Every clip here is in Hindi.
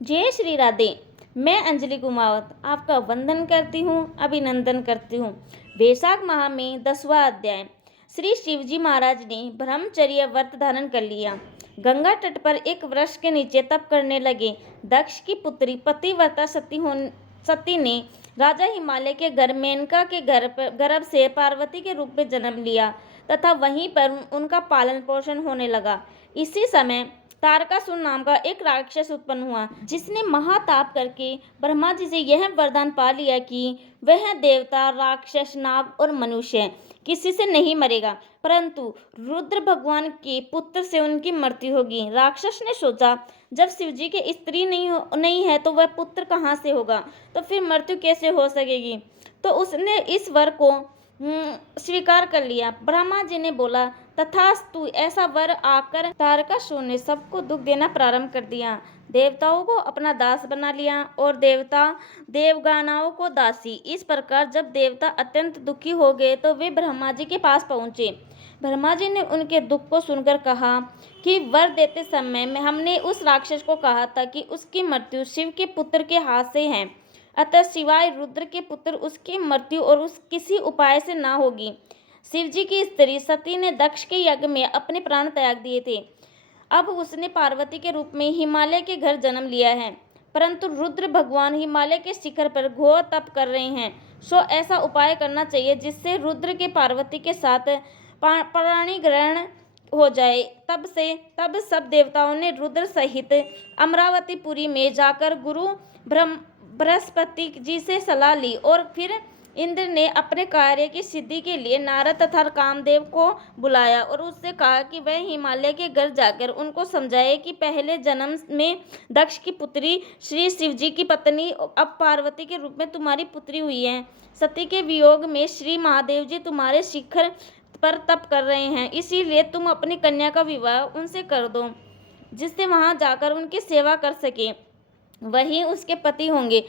जय श्री राधे। मैं अंजलि कुमावत आपका वंदन करती हूँ, अभिनंदन करती हूँ। वैशाख माह में 10वां अध्याय। श्री शिवजी महाराज ने ब्रह्मचर्य व्रत धारण कर लिया। गंगा तट पर एक वृक्ष के नीचे तप करने लगे। दक्ष की पुत्री पतिव्रता सती ने राजा हिमालय के घर मेनका के गर्भ से पार्वती के रूप में जन्म लिया तथा वहीं पर उनका पालन पोषण होने लगा। इसी समय तारकासुर नाम का एक राक्षस उत्पन्न हुआ, जिसने महाताप करके ब्रह्मा जी से यह वरदान पा लिया कि वह देवता, राक्षस, नाग और मनुष्य किसी से नहीं मरेगा, परंतु रुद्र भगवान के पुत्र से उनकी मृत्यु होगी। राक्षस ने सोचा, जब शिवजी की स्त्री नहीं है तो वह पुत्र कहाँ से होगा, तो फिर मृत्यु कैसे हो सकेगी। तो उसने इस वर को स्वीकार कर लिया। ब्रह्मा जी ने बोला, तथास्तु, ऐसा वर आकर तारकासुर ने सबको दुख देना प्रारंभ कर दिया। देवताओं को अपना दास बना लिया और देवगणों को दासी। इस प्रकार जब देवता अत्यंत दुखी हो गए तो वे ब्रह्मा जी के पास पहुँचे। ब्रह्मा जी ने उनके दुख को सुनकर कहा कि वर देते समय में हमने उस राक्षस को कहा था कि उसकी मृत्यु शिव के पुत्र के हाथ से है, अतः सिवाय रुद्र के पुत्र उसकी मृत्यु और उस किसी उपाय से ना होगी। शिवजी की स्त्री सती ने दक्ष के यज्ञ में अपने प्राण त्याग दिए थे। अब उसने पार्वती के रूप में हिमालय के घर जन्म लिया है, परंतु रुद्र भगवान हिमालय के शिखर पर घोर तप कर रहे हैं। सो ऐसा उपाय करना चाहिए जिससे रुद्र के पार्वती के साथ प्राणी ग्रहण हो जाए। तब सब देवताओं ने रुद्र सहित अमरावतीपुरी में जाकर गुरु बृहस्पति जी से सलाह ली और फिर इंद्र ने अपने कार्य की सिद्धि के लिए नारद तथा कामदेव को बुलाया और उससे कहा कि वह हिमालय के घर जाकर उनको समझाए कि पहले जन्म में दक्ष की पुत्री श्री शिवजी की पत्नी अब पार्वती के रूप में तुम्हारी पुत्री हुई है। सती के वियोग में श्री महादेव जी तुम्हारे शिखर पर तप कर रहे हैं, इसीलिए तुम अपनी कन्या का विवाह उनसे कर दो, जिससे वहां जाकर उनकी सेवा कर सके, वही उसके पति होंगे।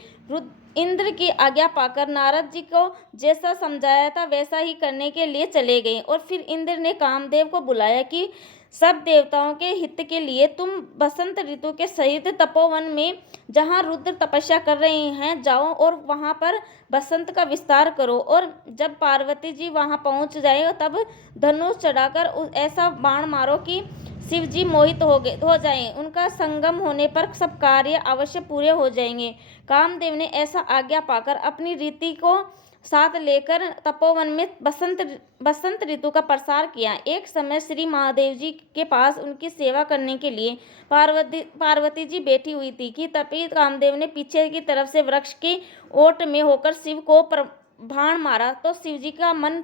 इंद्र की आज्ञा पाकर नारद जी को जैसा समझाया था वैसा ही करने के लिए चले गए और फिर इंद्र ने कामदेव को बुलाया कि सब देवताओं के हित के लिए तुम बसंत ऋतु के सहित तपोवन में जहाँ रुद्र तपस्या कर रहे हैं जाओ और वहाँ पर बसंत का विस्तार करो, और जब पार्वती जी वहाँ पहुँच जाए तब धनुष चढ़ाकर ऐसा बाण मारो कि शिवजी मोहित हो जाएं। उनका संगम होने पर सब कार्य अवश्य पूरे हो जाएंगे। कामदेव ने ऐसा आज्ञा पाकर अपनी रीति को साथ लेकर तपोवन में बसंत ऋतु का प्रसार किया। एक समय श्री महादेव जी के पास उनकी सेवा करने के लिए पार्वती जी बैठी हुई थी कि तभी कामदेव ने पीछे की तरफ से वृक्ष के ओट में होकर शिव को बाण मारा तो शिवजी का मन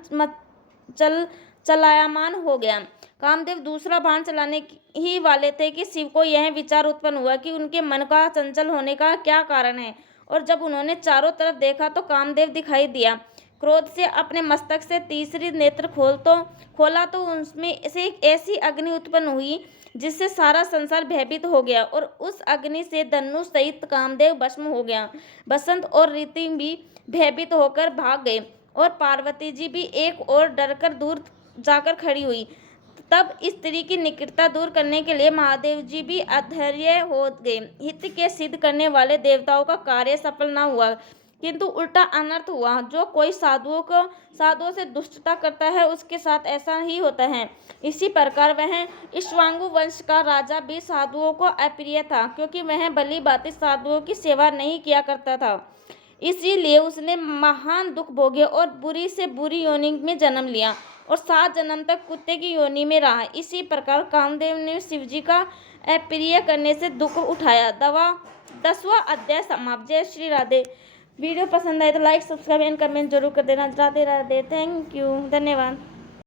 चलायमान हो गया। कामदेव दूसरा बाण चलाने ही वाले थे कि शिव को यह विचार उत्पन्न हुआ कि उनके मन का चंचल होने का क्या कारण है, और जब उन्होंने चारों तरफ देखा तो कामदेव दिखाई दिया। क्रोध से अपने मस्तक से तीसरी नेत्र खोला तो उसमें से एक ऐसी अग्नि उत्पन्न हुई जिससे सारा संसार भयभीत हो गया, और उस अग्नि से धनुष सहित कामदेव भस्म हो गया। बसंत और रीति भी भयभीत होकर भाग गए और पार्वती जी भी एक और डरकर दूर जाकर खड़ी हुई। तब स्त्री की निकटता दूर करने के लिए महादेव जी भी अधैर्य हो गए। हित के सिद्ध करने वाले देवताओं का कार्य सफल न हुआ, किंतु उल्टा अनर्थ हुआ। जो कोई साधुओं से दुष्टता करता है उसके साथ ऐसा ही होता है। इसी प्रकार वह इक्ष्वाकु वंश का राजा भी साधुओं को अप्रिय था, क्योंकि वह भली भांति साधुओं की सेवा नहीं किया करता था। इसीलिए उसने महान दुख भोगे और बुरी से बुरी योनि में जन्म लिया और 7 जन्म तक कुत्ते की योनि में रहा। इसी प्रकार कामदेव ने शिवजी का अप्रिय करने से दुख उठाया। 10वां अध्याय समाप्त। जय श्री राधे। वीडियो पसंद आए तो लाइक, सब्सक्राइब एंड कमेंट जरूर कर देना। राधे राधे। Thank you. धन्यवाद।